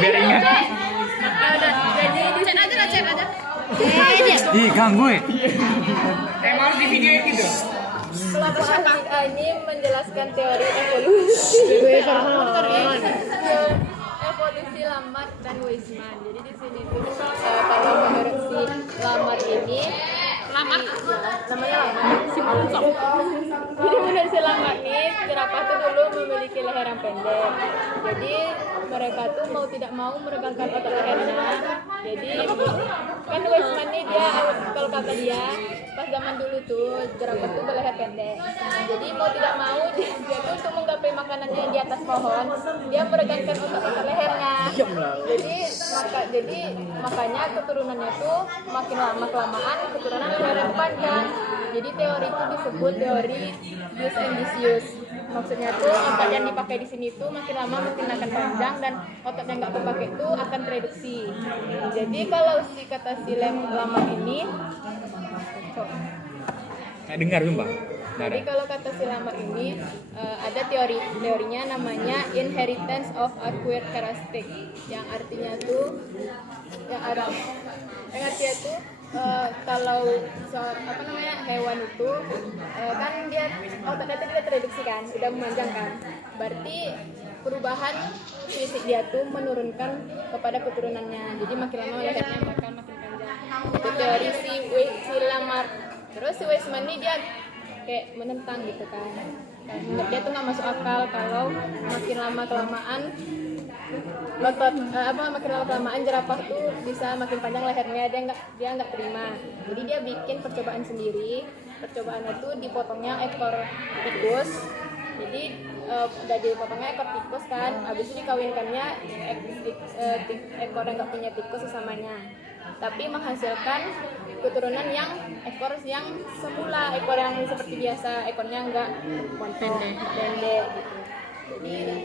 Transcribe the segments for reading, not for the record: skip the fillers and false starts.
Biar ingat. Cek aja. Ih, ganggu ya. Emang harus di video gitu. Kelompok ini menjelaskan teori evolusi. Evolusi Lamarck dan Weismann. Jadi di sini tuh kalau menurut si Lamarck ini namanya Lamarck. Jadi menurut si Lamarck ini jerapah tuh dulu memiliki leher yang pendek. Jadi mereka tuh mau tidak mau meregangkan otot lehernya. Jadi kan Weismann nih dia kalau kata dia pas zaman dulu tuh jerapah tuh berleher pendek. Jadi mau tidak mau dia tuh untuk menggapai makanannya yang di atas pohon dia meregangkan otot lehernya. Jadi makanya keturunannya tuh makin lama kelamaan keturunan leher yang panjang. Jadi teori itu disebut teori use and disuse. Maksudnya tuh otot yang dipakai di sini tuh makin lama makin akan panjang dan otot yang nggak dipakai itu akan tereduksi. Jadi kalau si kata si Lamarck ini Dengar sumpah. jadi kalau kata si Lamarck ini ada teorinya namanya inheritance of acquired characteristic yang artinya tuh kalau hewan itu kan dia ototnya itu tidak tereduksi kan, sudah memanjang kan. Berarti perubahan fisik dia tuh menurunkan kepada keturunannya. Jadi makin lama lehernya bakal makin panjang. Itu teori si Lamarck. Terus si Weismann ini dia kayak menentang gitu kan. Menurut dia tuh nggak masuk akal kalau makin lama kelamaan jerapah tuh bisa makin panjang lehernya, dia nggak terima. Jadi dia bikin percobaan sendiri. Percobaannya tuh dipotongnya ekor tikus. Jadi udah dipotongnya ekor tikus kan, habis itu dikawinkannya ekor yang nggak punya tikus sesamanya. Tapi menghasilkan keturunan yang ekor yang semula, ekor yang seperti biasa, ekornya nggak pendek gitu.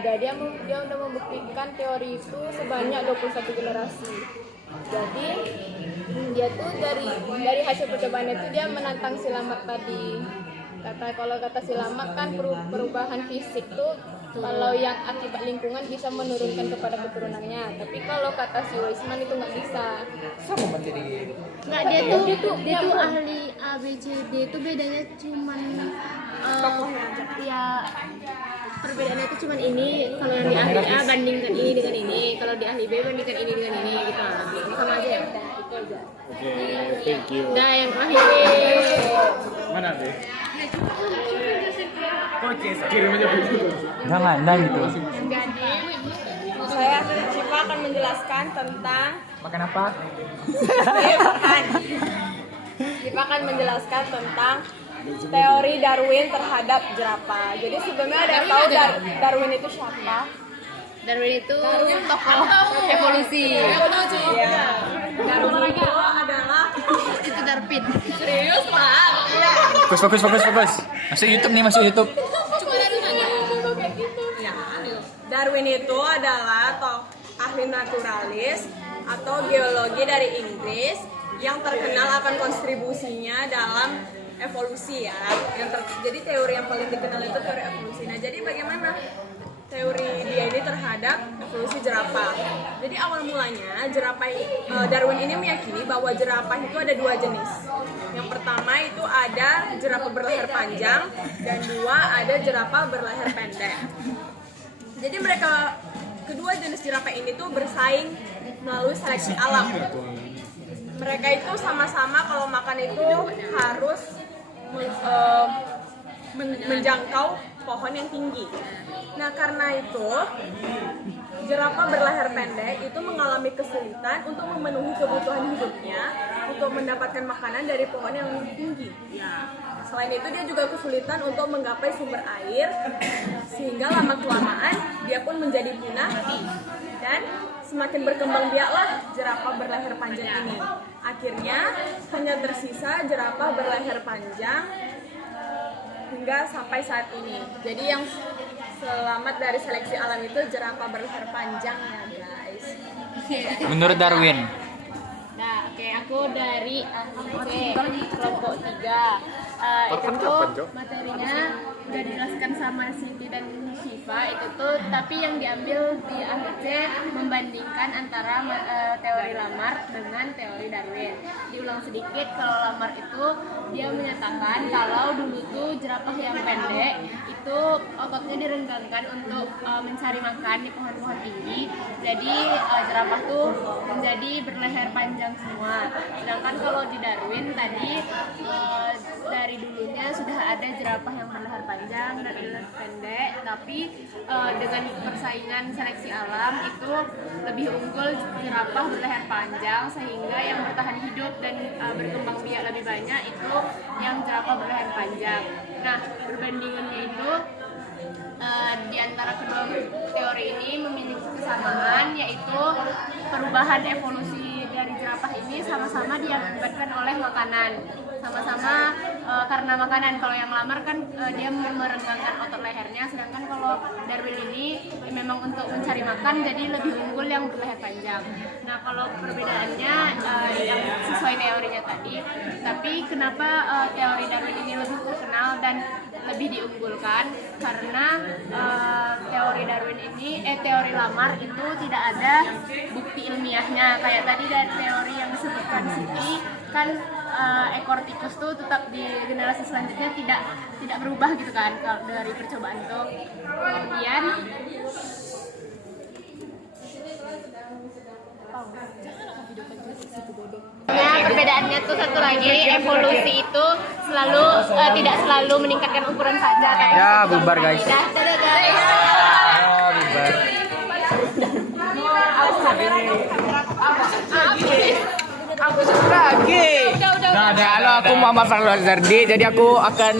Jadi dia udah membuktikan teori itu sebanyak 21 generasi. Jadi dia tuh dari hasil percobaannya itu dia menantang si Lamarck tadi. Kalau kata si Lamarck kan perubahan fisik tuh kalau yang akibat lingkungan bisa menurunkan kepada keturunannya, tapi kalau kata si Weismann itu nggak bisa. Sama jadi. Nggak, dia tuh ahli ABCD itu bedanya cuman ya perbedaannya itu cuman ini. Kalau yang di ahli A bandingkan ini dengan ini, kalau di ahli B bandingkan ini dengan ini gitu lah. Sama aja ya. Itu aja. Oke, thank you. Nah yang terakhir Mana deh? Oke, kirim aja video. Jangan gitu. Jadi Syifa akan menjelaskan tentang Makan apa? Syifa akan menjelaskan tentang teori Darwin terhadap jerapah. Jadi sebenarnya ada yang tahu Darwin itu siapa? Darwin itu tokoh evolusi. Iya. Darwin itu adalah Itu Darwin. serius lah. Fokus. Masuk YouTube. Darwin itu adalah ahli naturalis atau geologi dari Inggris yang terkenal akan kontribusinya dalam evolusi ya. Jadi teori yang paling dikenal itu teori evolusi. Nah, jadi bagaimana teori dia ini terhadap evolusi jerapah? Jadi awal mulanya Darwin ini meyakini bahwa jerapah itu ada dua jenis. Yang pertama itu ada jerapah berleher panjang dan dua ada jerapah berleher pendek. Jadi kedua jenis jerapah ini tuh bersaing melalui seleksi alam. Mereka itu sama-sama kalau makan itu harus menjangkau pohon yang tinggi. Nah, karena itu jerapah berleher pendek itu mengalami kesulitan untuk memenuhi kebutuhan hidupnya untuk mendapatkan makanan dari pohon yang tinggi. Selain itu dia juga kesulitan untuk menggapai sumber air, sehingga lama-kelamaan dia pun menjadi punah dan semakin berkembang biaklah jerapah berleher panjang ini. Akhirnya hanya tersisa jerapah berleher panjang hingga sampai saat ini. Jadi yang selamat dari seleksi alam itu jerapah berleher panjang ya guys. Menurut Darwin. Nah, oke, aku dari kelompok 3. Itu tuh materinya udah dijelaskan sama Siti dan Syifa itu tuh, tapi yang diambil di ABC membandingkan antara teori Lamarck dengan teori Darwin. Diulang sedikit, kalau Lamarck itu dia menyatakan kalau dulu tuh jerapah yang pendek itu ototnya direnggangkan untuk mencari makan di pohon-pohon tinggi, jadi jerapah tuh menjadi berleher panjang semua. Sedangkan kalau di Darwin tadi dari dulunya sudah ada jerapah yang berleher panjang dan berleher pendek, tapi dengan persaingan seleksi alam itu lebih unggul jerapah berleher panjang, sehingga yang bertahan hidup dan berkembang biak lebih banyak itu yang jerapah berleher panjang. Nah, perbandingannya itu di antara kedua teori ini memiliki kesamaan, yaitu perubahan evolusi dari jerapah ini sama-sama diakibatkan oleh makanan, sama-sama karena makanan. Kalau yang Lamarck kan dia merenggangkan otot lehernya, sedangkan kalau Darwin ini memang untuk mencari makan, jadi lebih unggul yang berleher panjang. Nah, kalau perbedaannya yang sesuai teorinya tadi, tapi kenapa teori Darwin ini lebih terkenal dan lebih diunggulkan? Karena teori Lamarck itu tidak ada bukti ilmiahnya. Kayak tadi dari teori yang disebutkan Siti kan, ekor tikus tuh tetap di generasi selanjutnya tidak berubah gitu kan kalau dari percobaan tuh. Kemudian perbedaannya tuh satu lagi, evolusi itu selalu tidak selalu meningkatkan ukuran saja, tapi Ya, bubar guys. dadah guys. Ya, bubar. Aku suka lagi. Nah, kalau aku Muhammad Farul Azhardi, jadi aku akan